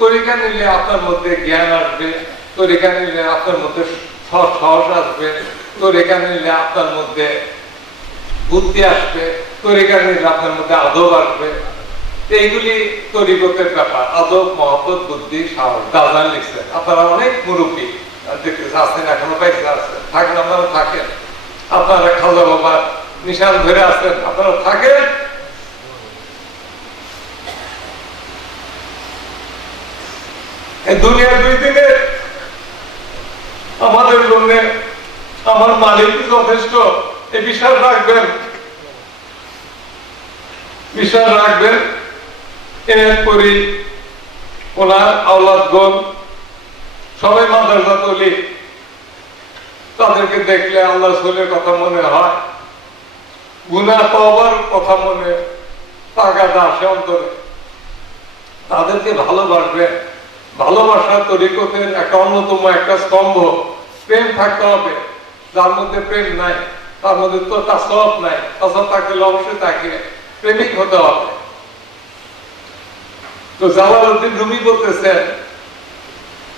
তরিকা নিলে আপনার মধ্যে জ্ঞান আসবে, তরিকা নিলে আপনার মধ্যে সাহস আসবে, তরিকা নিলে আপনার মধ্যে বুদ্ধি আসবে, তরিকা নিলে আপনার মধ্যে আদব আসবে। এইগুলি তরিকতের ব্যাপার। আদব, মহব্বত, বুদ্ধি, সাহস দাদান লিখছেন। আপনারা অনেক মুরব্বী। দেখতেছে আছেন, এখনও পাইছে আছেন। থাকেন আপনারা থাকেন। আপনারা খাজা বাবা নিশান ধরে আছেন। আপনারা থাকেন এই দুনিয়ার দুই দিনে আমাদের জন্য আমার মালিক যথেষ্ট? এই বিশ্বাস রাখবেন। বিশ্বাস রাখবেন, এরপরই ওনার আওলাদগণ সবাই মাদ্রাসা তলি, তাদেরকে দেখলে আল্লাহ রসুলের কথা মনে হয়। গুনা তবার কথা মনে তাগাদ আসে অন্তরে। তাদেরকে ভালোবাসবেন। ভালোবাসা তরিকতের একটা অন্যতম একটা স্তম্ভ। প্রেম থাকতে হবে। যার মধ্যে প্রেম নাই, তার মধ্যে তো তার সব নাই। তাছাড়া তাকে অবশ্যই তাকে প্রেমিক হতে হবে। তো জালালউদ্দিন রুমি বলতেছেন,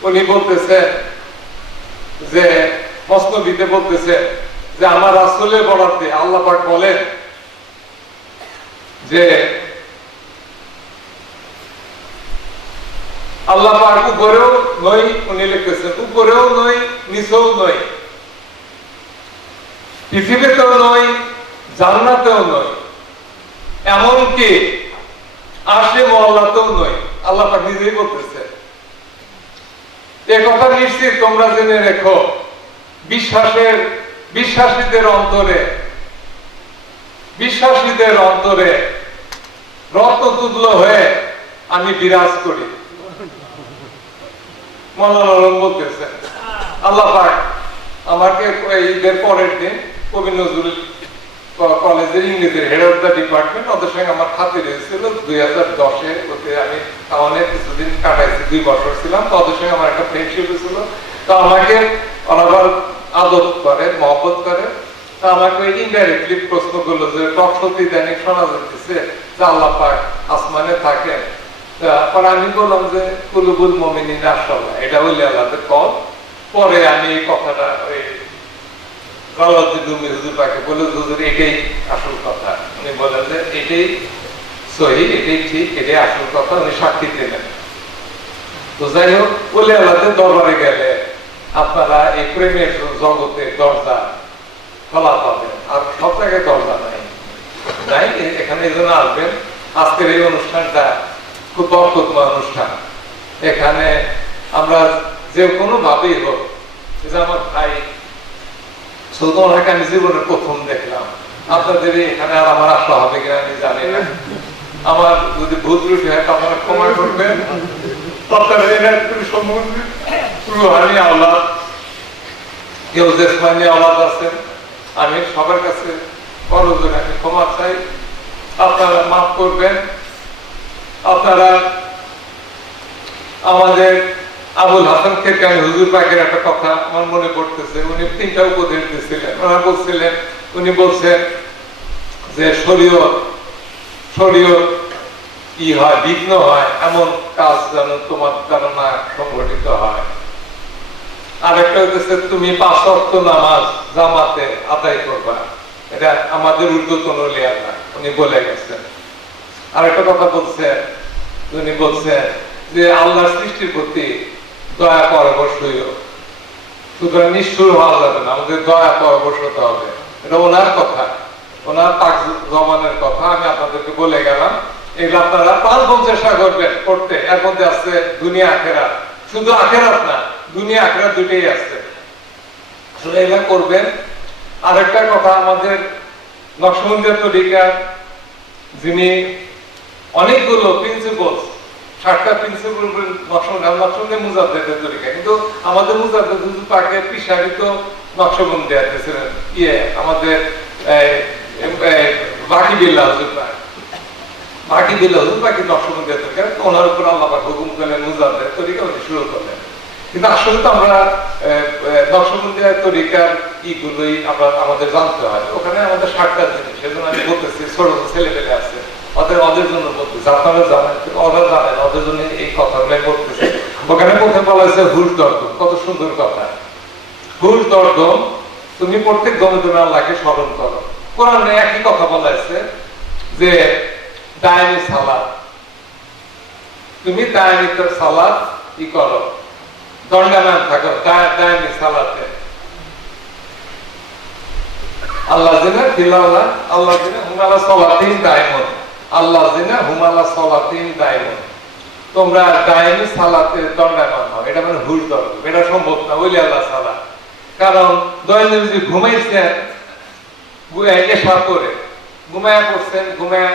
উনি বলতেছেন যে মসনবিতে বলতেছে যে, আমার আসলে বরাতে আল্লাহ পাক বলেন যে আল্লাহ পাক উপরেও নই উনি লিখতেছেন উপরেও নই নিচেও নই পৃথিবীতেও নই জান্নাতেও নই এমনকি আসে মহল্লাতেও নই আল্লাহ পাক নিজেই বলতেছে এ কথা নিশ্চিত তোমরা জেনে রেখো, বিশ্বাসের, বিশ্বাসীদের অন্তরে বিশ্বাসীদের অন্তরে রক্ততুল্য হয়ে আমি বিরাজ করি। বছর ছিলাম। সঙ্গে আমার একটা ফ্রেন্ডশিপ তো আমাকে আদত করে করে, তা আমাকে প্রশ্ন করল যে শোনা যাচ্ছে আসমানে থাকেন? তারপর আমি বললাম যে, কুলুবুল মমিনিন আশাল্লাহ এটা বললে আল্লাহদের কল। পরে আমি এই কথাটা ওই হুজুর বলে হুজুর, এটাই আসল কথা। উনি যে, এটাই সহি, এটাই ঠিক, এটাই আসল কথা। উনি সাক্ষী দিলেন। তো যাই হোক, বলে দরবারে গেলে আপনারা এই প্রেমের জগতে দরজা খোলা পাবেন। আর সব জায়গায় দরজা নাই। নাই এখানে এই জন্য আসবেন। আজকের এই অনুষ্ঠানটা খুব বরকতময় অনুষ্ঠান এখানে আমরা যে কোনো ভাবেই হোক আমার ভাই আমি জীবনে প্রথম দেখলাম। আপনাদের এখানে আর আমার আসা হবে কিনা আমি জানি না। আমার যদি ভূত রুটি হয়, আপনারা ক্ষমা করবেন। আছেন। আমি সবার কাছে ক্ষমা চাই। আপনারা মাফ করবেন। আপনারা আমাদের আবুল হাসান খেতে আমি হুজুর পাকের একটা কথা আমার মনে পড়তেছে, উনি তিনটা উপদেশ দিয়েছিলেন। ওনারা বলছিলেন, উনি বলছেন যে শরীয়ত শরীয়ত কি হয়, বিঘ্ন হয়, এমন কাজ যেন তোমার দ্বারা না সংগঠিত হয়। আরেকটা হচ্ছে তুমি পাঁচ ওয়াক্ত নামাজ জামাতে আদায় করবা। এটা আমাদের ঊর্ধ্বতন লেয়ার না, উনি বলে গেছেন। আরেকটা কথা বলছেন উনি বলছেন যে আল্লাহর সৃষ্টির প্রতি দয়া পরবশ হইও সুতরাং নিষ্ঠুর হওয়া যাবে না, আমাদের দয়া পরবশ হতে হবে। এটা ওনার কথা, ওনার পাক জমানের কথা, আমি আপনাদেরকে বলে গেলাম। এগুলো আপনারা প্রাণপণ চেষ্টা করবেন করতে। এর মধ্যে আছে দুনিয়া আখেরা শুধু আখেরাত না, দুনিয়া আখেরা দুটেই আছে। আসলে এগুলা করবেন। আরেকটা কথা আমাদের নকশবন্দিয়া তরিকা যিনি অনেকগুলো প্রিন্সিপল ষাটটা প্রিন্সিপল নকশবন্দি মুজাদ্দেদের তরিকা কিন্তু আমাদের মুজাদ্দেদ হুজুর পাকে পিসারি তো নকশবন্দি ছিলেন ইয়ে আমাদের বাকি বিল্লাহ হুজুর পাক বাকি বিল্লাহ হুজুর পাকি নকশবন্দি তরিকা ওনার উপর আল্লাহ পাক হুকুম করলেন মুজাদ্দেদ তরিকা উনি শুরু করলেন। কিন্তু আসলে তো আমরা নকশবন্দিয়া তরিকার ইগুলোই আমরা, আমাদের জানতে হয়। ওখানে আমাদের ষাটটা জিনিস সেজন্য আমি বলতেছি, ছোট ছেলে পেলে আছে। ওদের ওদের জন্য বলতেছি আপনারা জানেন ওরা জানেন, ওদের জন্য এই কথাগুলো বলতেছি। বলা হয়েছে হুল কত সুন্দর কথা। হুল তুমি প্রত্যেক দমে দমে আল্লাহকে স্মরণ করো। কোরআনে একই কথা বলা হয়েছে যে সালাদ। তুমি দায়নি সালাদ ই করো। থাকো। সালাতে। আল্লাহ আল্লাহ জিনা হুমালা দায়মন আল্লাহ দায়মন তোমরা দায়নি সালাতে দণ্ডায়মান হও। এটা মানে এটা সম্ভব না ওইলে আল্লাহ সালা কারণ দৈনন্দিন যদি ঘুমাইছেন এসা করে, ঘুমায় ঘুমায়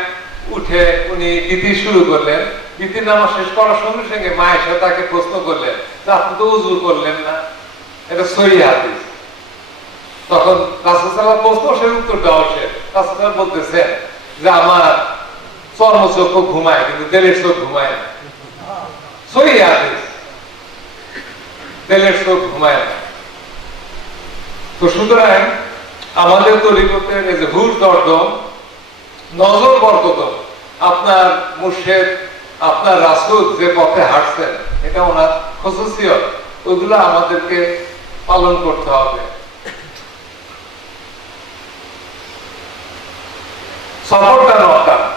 উঠে উনি শুরু করলেন গীতির নামাজ শেষ করার সঙ্গে সঙ্গে মা এসে তাকে প্রশ্ন করলেন আপনি তো উজু করলেন না? এটা সহি হাদিস। তখন রাসুসাল্লাহ প্রশ্ন, সে উত্তর দেওয়া সে রাসুসাল্লাহ বলতেছেন যে, আমার ঘুমায়, কিন্তু দেলের চোখ ঘুমায় না। হাদিস। দেলের চোখ ঘুমায় না। তো সুতরাং আমাদের যে ভুল দর্দম, নজর আপনার মুর্শেদ, আপনার রাসুল যে পথে হাঁটছেন, এটা ওনার খসুসিয়ত। ওইগুলো আমাদেরকে পালন করতে হবে। সফরটা নটা।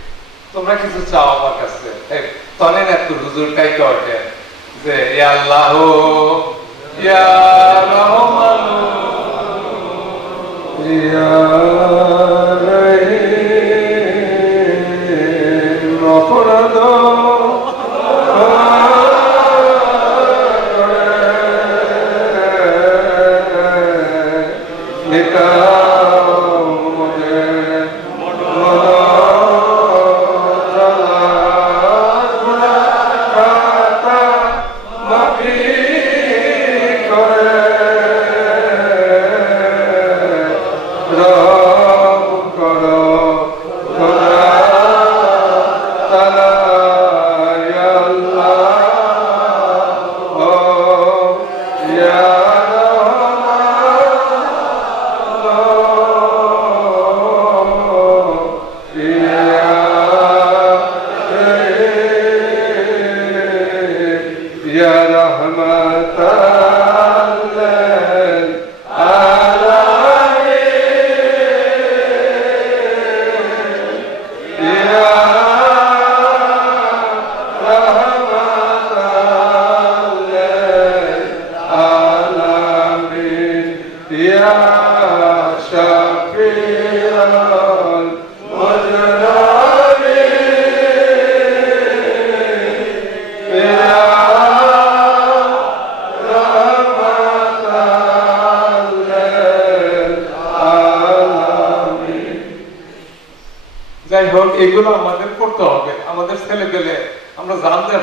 তোমরা কিছু চাও আমার কাছে? তনে না একটু হুজুরটাই কটে যে, ইয়া আল্লাহ, ইয়া রহমান, ইয়া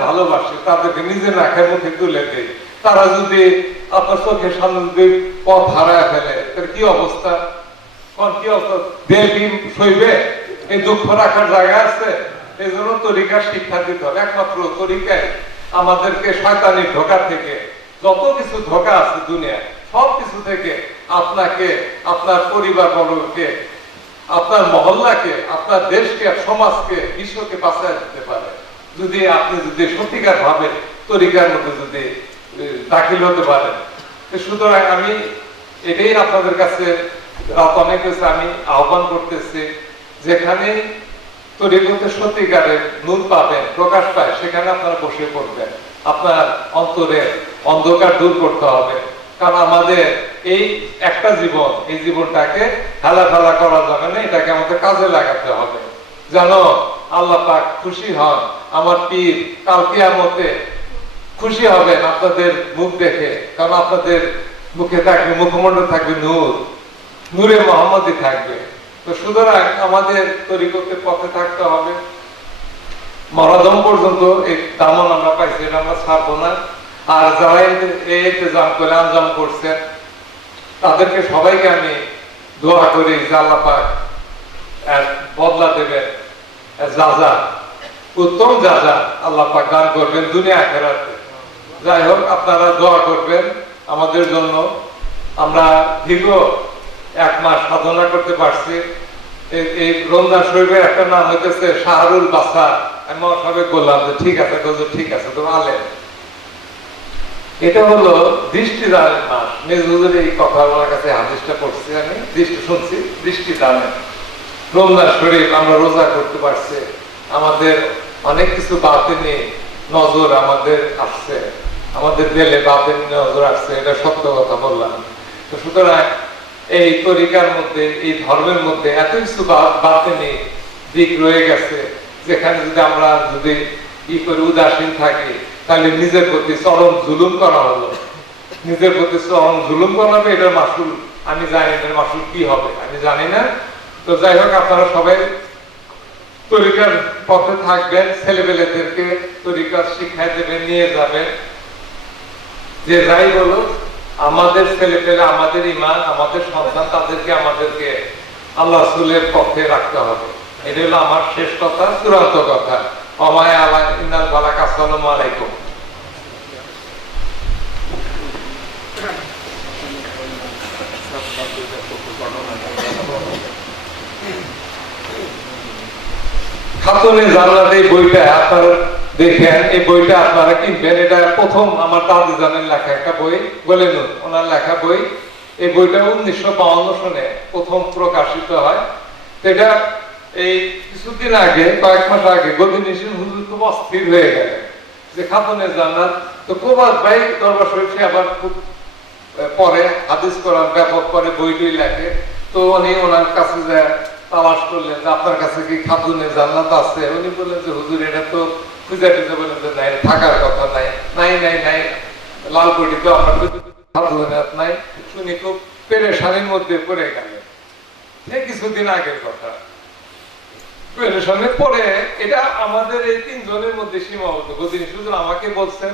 ভালোবাসি, তাদেরকে নিজের রাখের মুখে তুলে দিই তারা যদি আপনার চোখের সামনে পথ হারায় ফেলে কি অবস্থা? কি অবস্থা? এই দুঃখ রাখার জায়গা আছে? এই জন্য শিক্ষা দিতে হবে। একমাত্র তরিকায় আমাদেরকে শয়তানি থেকে, যত কিছু ধোকা আছে দুনিয়া সব কিছু থেকে আপনাকে, আপনার পরিবার বর্গকে আপনার মহল্লাকে, আপনার দেশকে, সমাজকে, বিশ্বকে বাঁচায় দিতে পারে। যদি আপনি যদি সত্যিকার ভাবে তরিকার মধ্যে যদি দাখিল হতে পারেন সুতরাং আমি এটাই আপনাদের কাছে অনেক হয়েছে আমি আহ্বান করতেছি, যেখানে তরিকতে সত্যিকারের নূর পাবেন, প্রকাশ পায়, সেখানে আপনারা বসে পড়বেন। আপনার অন্তরে অন্ধকার দূর করতে হবে। কারণ আমাদের এই একটা জীবন, এই জীবনটাকে হেলা ফেলা করা যাবে না, এটাকে আমাদের কাজে লাগাতে হবে। জানো, আল্লাহ পাক খুশি হন আমার পীর কাল কিয়ামতে খুশি হবেন আপনাদের মুখ দেখে, কারণ আপনাদের মুখে থাকবে, মুখমণ্ডল থাকবে নূর, নূরে মোহাম্মদই থাকবে। তো সুতরাং আমাদের তরিকতের পথে থাকতে হবে। মরাদম পর্যন্ত এই দামন আমরা পাইছি, এটা আমরা ছাড়বো না। আর যারা এই করে আঞ্জাম করছে তাদেরকে সবাইকে আমি দোয়া করি আল্লাহ বদলা দেবেন যা যা উত্তম যা যা আল্লাহ পাক দান করবেন দুনিয়া আখেরাতে। যাই হোক, আপনারা দোয়া করবেন আমাদের জন্য। আমরা দীর্ঘ এক মাস সাধনা করতে পারছি। এই- রমজান শরীফের একটা নাম হইতেছে শাহরুল বাসা। আমি মহাসবে বললাম যে, ঠিক আছে তো ঠিক আছে তো আলেন এটা হলো দৃষ্টিদানের মাস। মেজুদের এই কথা আমার কাছে হাদিসটা পড়ছি আমি। দৃষ্টি শুনছি দৃষ্টিদানের রমজান শরীফ আমরা রোজা করতে পারছি। আমাদের অনেক কিছু বাতিনি, নজর আমাদের আসছে। আমাদের দিলে বাতিনি, নজর আসছে, এটা সত্য কথা বললাম। তো সুতরাং এই তরিকার মধ্যে, এই ধর্মের মধ্যে এত কিছু বাতিনি, দিক রয়ে গেছে, যেখানে যদি আমরা যদি ই করে, উদাসীন থাকি, তাহলে নিজের প্রতি চরম জুলুম করা হলো। নিজের প্রতি চরম জুলুম করা হবে, এটার মাসুল, আমি জানি এটার মাসুল কি হবে, আমি জানি না। তো যাই হোক, আপনারা সবাই তরিকার পথে থাকবেন ছেলেবেলেদেরকে তরিকার শিক্ষায় দেবেন, নিয়ে যাবেন। যে যাই বলো আমাদের ছেলে পেলে আমাদের ইমান, আমাদের সন্তান, তাদেরকে আমাদেরকে আল্লাহ রসুলের পক্ষে রাখতে হবে। এটা হলো আমার শেষ কথা, চূড়ান্ত কথা। অমায় আলা ইন্দাল বালা আসসালামু আলাইকুম। খাতুনে এই বইটা আপনারা দেখেন, এই বইটা আপনারা কিনবেন। এটা প্রথম আমার লেখা একটা বই ওনার লেখা বই। এই বইটা উনিশশো বাউন্ন সনে প্রথম প্রকাশিত হয়। এই কিছুদিন আগে, কয়েক মাস আগে হুজুর খুব অস্থির হয়ে গেলেন। যে খাতুনে জান্নাত, তো ভাই দরবার শরীফ আবার খুব পরে হাদিস করার ব্যাপক করে বইটি লেখে। তো উনি ওনার কাছে যে তালাশ করলেন যে আপনার কাছে কি খাতুনে জান্নাত আছে? উনি বললেন যে, হুজুর, এটা তো খুঁজে টুজে বললেন যে, নাই, থাকার কথা নাই। নাই নাই নাই, লাল কোটি তো আমার খাতুনাত নাই। শুনি খুব পেরেশানির মধ্যে পড়ে গেলেন। এই কিছুদিন আগের কথা। পেরেশানে পরে এটা আমাদের এই তিনজনের মধ্যে সীমাবদ্ধ। গদিন, শুধু আমাকে বলছেন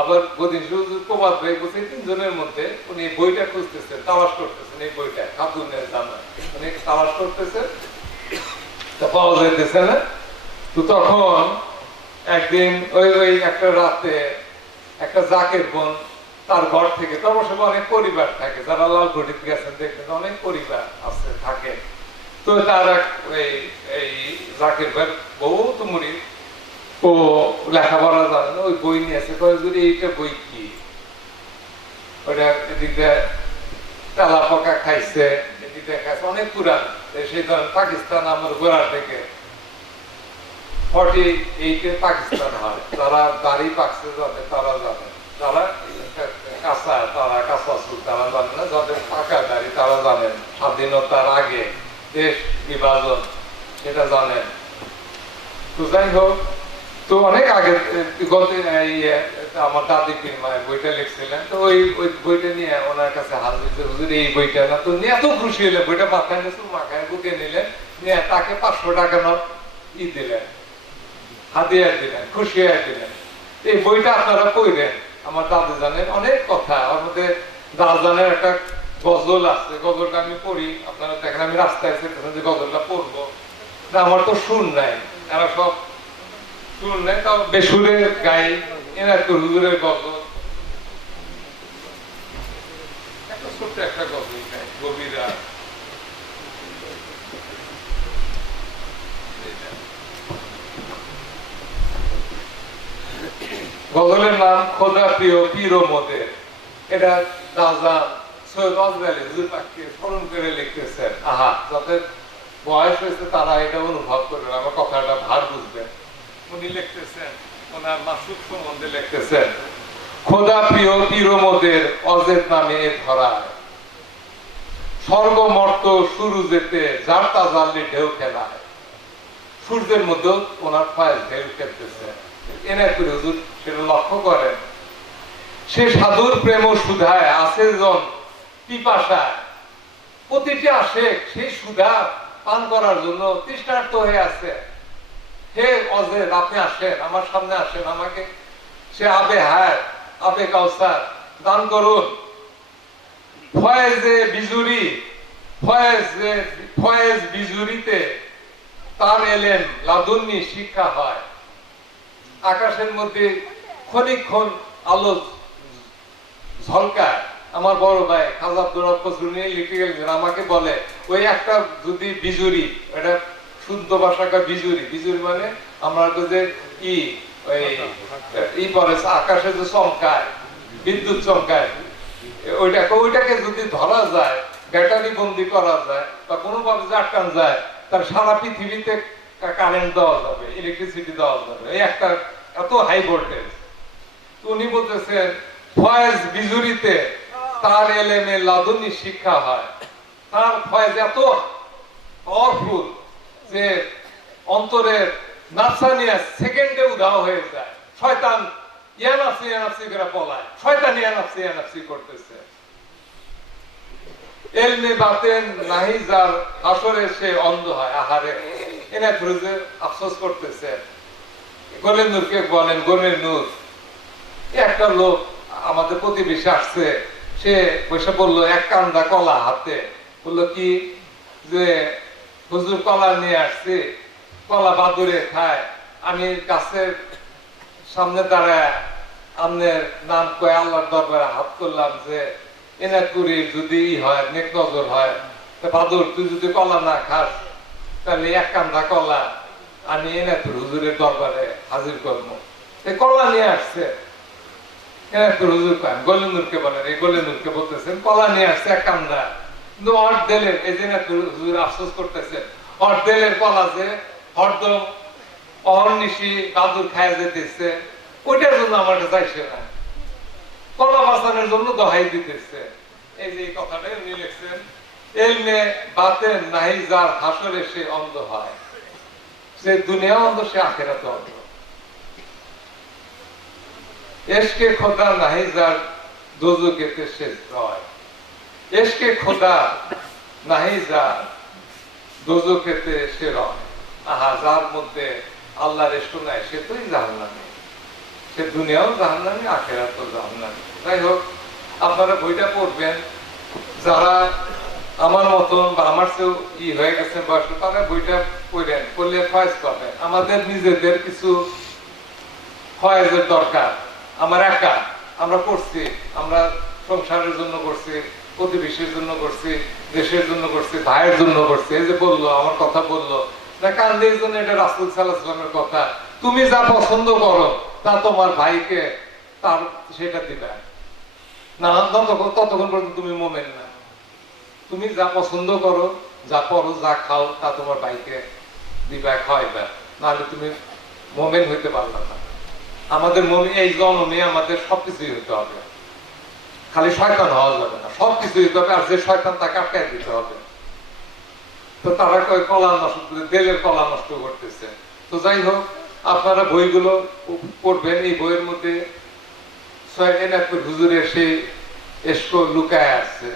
আবার গদিন প্রবাদ ভাই বলছেন তিনজনের মধ্যে উনি বইটা খুঁজতেছেন, তালাশ করতেছেন এই বইটা, খাতুনের জানা উনি তালাশ করতেছেন, তা পাওয়া যাইতেছে না। তো তখন একদিন ওই ওই একটা রাতে একটা জাকের বোন তার ঘর থেকে, তো অবশ্য অনেক পরিবার থাকে, যারা লাল ঘটিতে গেছেন, দেখবেন অনেক পরিবার আছে, থাকে। তো তার এক এই জাকির ভাই বহুত মুড়ি ও লেখাপড়া জানে ওই বই নিয়ে আসে। যদি এইটা বই কি? ওটা এদিকে তেলা পোকা খাইছে, এদিকে খাইছে। অনেক পুরান। সেই ধরেন পাকিস্তান আমার গোড়ার থেকে ফর্টি এইটে পাকিস্তান হয়। যারা দাড়ি পাকছে যাদের, তারা জানে। যারা কাঁচা, তারা কাঁচা তারা জানে না। যাদের তারা জানেন স্বাধীনতার আগে দেশ বিভাজন, সেটা জানেন তো যাই হোক তো অনেক আগে আমার দাদি পিনমায় বইটা লিখছিলেন, তো ওই ওই বইটা নিয়ে ওনার কাছে হাত দিতে হুজুর, এই বইটা না। তো এত খুশি হলেন, বইটা মাথায় নিয়ে মাথায় বুকে নিলেন, নিয়ে তাকে পাঁচশো টাকা নোট ই দিলেন হাতিয়ার দিলেন খুশি হয়ে দিলেন। এই বইটা আপনারা পড়বেন। আমার দাদু জানেন অনেক কথা, ওর মধ্যে দাদানের একটা গজল আছে, গজলটা আমি পড়ি, আপনারা দেখেন, আমি রাস্তায় গজলটা পড়ব। আমার তো শুন নাই, এরা সব গজলের নাম খোদা প্রিয়, পীর মোদের। এটা রাজা সৈয়দ নজরুল হুজুর পাককে স্মরণ করে লিখতেছেন। আহা যাদের বয়স হয়েছে তারা এটা অনুভব করবে আমার কথাটা ভার বুঝবেন। সূর্যের মধ্যেও ওনার ঢেউ খেলতেছে। এনে করে হুজুর সেটা লক্ষ্য করেন। সে সাধুর প্রেম সুধায়, আছে জন পিপাসায়। প্রতিটি আসে সেই সুধা পান করার জন্য তৃষ্ণার্ত হয়ে আছে। হে আপনি আসেন, আমার সামনে আসেন, আমাকে সে আবে হায়, আবে কাউসার, দান করুন। ফয়েজে বিজুরি, ফয়েজে, ফয়েজ বিজুরিতে তার এলেন, লাদুন্নি শিক্ষা হয়। আকাশের মধ্যে ক্ষণিক্ষণ আলো ঝলকায়। আমার বড় ভাই খাজা আব্দুর রব নিয়ে লিখে গেলেন, আমাকে বলে, ওই একটা যদি বিজুরি, এটা শুদ্ধ ভাষাটা বিজুরি। বিজুরি মানে আমরা তো যে ই ই পরে আকাশে যে চমকায়, বিদ্যুৎ চমকায়, ওইটাকে ওইটাকে যদি ধরা যায়, ব্যাটারি বন্দি করা যায়, বা কোনো ভাবে যে আটকান যায়, তার সারা পৃথিবীতে কারেন্ট দেওয়া যাবে ইলেকট্রিসিটি দেওয়া যাবে। এই একটা এত হাই ভোল্টেজ উনি বলতেছেন ফয়েজ বিজুরিতে তার এলেমে লাদুনি শিক্ষা হয়। তার ফয়েজ এত পাওয়ারফুল যে অন্তরের নাফসানিয়া সেকেন্ডে উধাও হয়ে যায়। শয়তান ইয়ানাফসি ইয়ানাফসি করে পলায়। শয়তান ইয়ানাফসি ইয়ানাফসি করতেছে। এলমে বাতেন নাহি যার আসরে সে অন্ধ হয়, আহারে। এনে ফিরোজে আফসোস করতেছে। গোলের নূরকে বলেন, গোলের নূর একটা লোক আমাদের প্রতিবেশী আসছে। সে বসে বলল, এক কান্দা কলা হাতে। বলল, কি? যে হুজুর কলা নিয়ে আসছি, কলা বাদুরে খায়। আমি গাছের সামনে দাঁড়ায় আমনের নাম কয়ে আল্লাহর দরবারে হাত করলাম যে এনাকুরি যদি ই হয়, নেক নজর হয় বাদুর, তুই যদি কলা না খাস তাহলে এক কান্দা কলা, আমি এনাকুর হুজুরের দরবারে হাজির করব। এই কলা নিয়ে আসছে। এনাকুর হুজুর কয় গলেনুরকে বলেন, এই গলেনুরকে বলতেছেন, কলা নিয়ে আসছে এক কান্দা। হুজুর আফসোস অহর্নিশি খায় যেতেছে, ওইটার জন্য আমার চাইছে না কলা জন্য দহাই দিতেছে। এই যে উনি লিখছেন, এলমে বাতেন নাহি যার হাসরে সে অন্ধ হয়। সে দুনিয়া অন্ধ, সে আখেরাতে অন্ধ। এসকে খোদা নাহি যার দোজকেতে সে রয় এসকে খোদা, নাহি যার। দোজকেতে সে রয়। আহা, যার মধ্যে আল্লাহর এসক নাই, সে তোই জাহান্নামী। সে দুনিয়াও জাহান্নামী, আখেরাতও জাহান্নামী। যাই হোক, আপনারা বইটা পড়বেন। যারা আমার মতন বা আমার চেয়েও ই হয়ে গেছে বয়স, তারা বইটা পড়েন, পড়লে ফয়েজ পাবেন। আমাদের নিজেদের কিছু ফয়েজের দরকার। আমার একা, আমরা করছি আমরা সংসারের জন্য করছি প্রতিবেশীর জন্য করছি, দেশের জন্য করছি, ভাইয়ের জন্য করছি, এই যে বলল, আমার কথা বলল। না, কান্দের জন্য এটা রাসুল সাল্লাহামের কথা। তুমি যা পছন্দ করো, তা তোমার ভাইকে তার সেটা দিবে। না ততক্ষণ ততক্ষণ পর্যন্ত তুমি মোমেন না। তুমি যা পছন্দ করো, যা পড়ো যা খাও, তা তোমার ভাইকে দিবা, খাওয়াইবা। নাহলে তুমি মোমেন হইতে পারবে না। আমাদের মনে এই জন্মে আমাদের সবকিছুই হতে হবে। খালি শয়তান হওয়া যাবে না সবকিছু হতে হবে আর যে শয়তান তাকে আটকাই দিতে হবে। তো তারা কয়, কলা নষ্ট দেলের কলা নষ্ট করতেছে। তো যাই হোক, আপনারা বইগুলো পড়বেন, এই বইয়ের মধ্যে এসকো লুকায় আছে।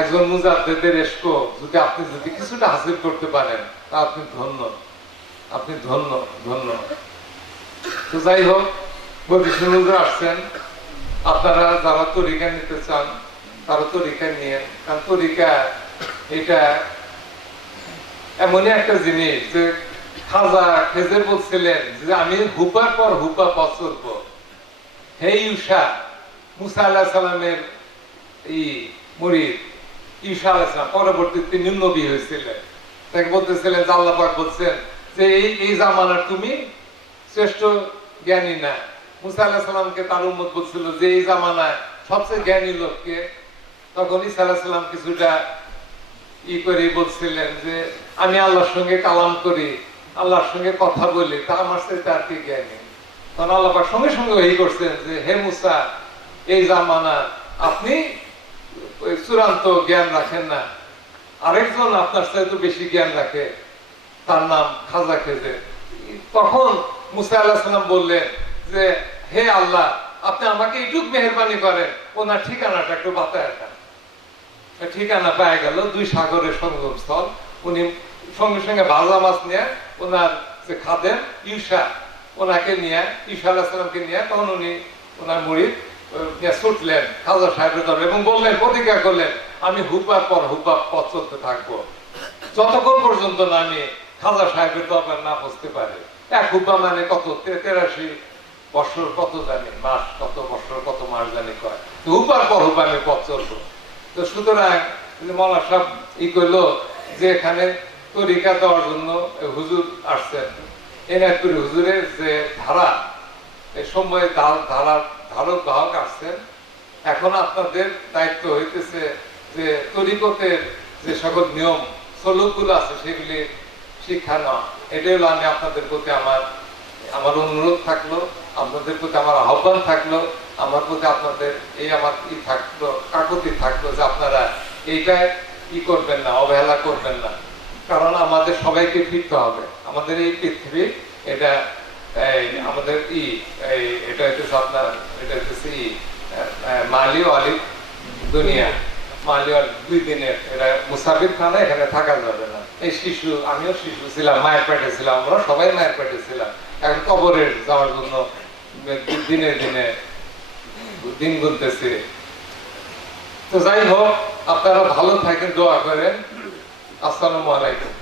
একজন মুজাদ্দেদের এসকো যদি আপনি যদি কিছুটা হাসিল করতে পারেন, তা আপনি ধন্য আপনি ধন্য ধন্য। তো যাই হোক বদিসুন হুজুর আসছেন। আপনারা যারা তরিকা নিতে চান, তারা তরিকা নিয়ে, কারণ তরিকা এটা এমনই একটা জিনিস যে খাজা খেজের বলছিলেন যে আমি হুপার পর হুপা পছন্দ হে ইউসা মুসা আল্লাহ সালামের ই মরিদ ঈশা আলাইহিস সালাম পরবর্তী তিনি নবী হয়েছিলেন। তাকে বলতেছিলেন যে আল্লাহ বলছেন যে এই এই জামানার তুমি শ্রেষ্ঠ জ্ঞানী না। মুসা আল্লাহ সালামকে তার উম্মত বলছিল যে এই জামানায় সবচেয়ে জ্ঞানী লোককে। তখন ঈসা আলাইহিস সালাম কিছুটা ই করে বলছিলেন যে, আমি আল্লাহর সঙ্গে কালাম করি, আল্লাহর সঙ্গে কথা বলি, তা আমার সাথে আর কি জ্ঞানী? তখন আল্লাহ সঙ্গে সঙ্গে এই করছেন যে, হে মুসা, এই জামানা আপনি চূড়ান্ত জ্ঞান রাখেন না। আরেকজন আপনার সাথে বেশি জ্ঞান রাখে, তার নাম খাজা খেজে তখন মুসা আল্লাহ সাল্লাম বললেন যে, হে আল্লাহ, আপনি আমাকে এইটুক মেহরবানি করেন, ওনার ঠিকানাটা একটু বাতায় দেন। ঠিকানা পাওয়া গেল দুই সাগরের সঙ্গম স্থল উনি সঙ্গে সঙ্গে ভাজা মাছ নিয়ে ওনার যে খাদেন ইউসা ওনাকে নিয়ে, ঈশা আল্লাহ সাল্লামকে নিয়ে তখন উনি ওনার নিয়ে ছুটলেন, খাজা সাহেবের দরবারে এবং বললেন, প্রতিজ্ঞা করলেন, আমি হুপার পর হুপা পথ চলতে থাকব। যতক্ষণ পর্যন্ত না আমি খাজা সাহেবের দরবার না বুঝতে পারি। এক হুপা মানে কত? তেরাশি বছর কত জানি, মাস কত, বছর কত, মাস জানি কয়। তো হুপার পর আমি পথ চলবো। তো সুতরাং মৌলা সাহেব ই করল যে এখানে তরিকা দেওয়ার জন্য হুজুর আসছেন এনায়তপুরি হুজুরের যে ধারা এই সময় ধার- ধারার ধারক বাহক আসছেন, এখন আপনাদের দায়িত্ব হইতেছে যে তরিকতের যে সকল নিয়ম সলুকগুলো আছে সেগুলি শিক্ষা নেওয়া। এটাই হলো আমি আপনাদের প্রতি আমার আমার অনুরোধ থাকল। আপনাদের প্রতি আমার আহ্বান থাকল, আমার প্রতি আপনাদের এই আমার ই থাকল, কাকতি থাকল যে আপনারা এইটা ই করবেন না, অবহেলা করবেন না। কারণ আমাদের সবাইকে ফিরতে হবে। আমাদের এই পৃথিবী, এটা আমাদের ই এটা হইতেছে আপনার, এটা হইতেছে ই মালি ও দুনিয়া। মালি আর দুই দিনের, এটা মুসাফির খানা, এখানে থাকা যাবে না। এই শিশু, আমিও শিশু ছিলাম, মায়ের পেটে ছিলাম আমরা সবাই মায়ের পেটে ছিলাম। এখন কবরে যাওয়ার জন্য দিনে দিনে দিন গুনতেছে তো যাই হোক আপনারা ভালো থাকেন দোয়া করেন। আসসালামু আলাইকুম।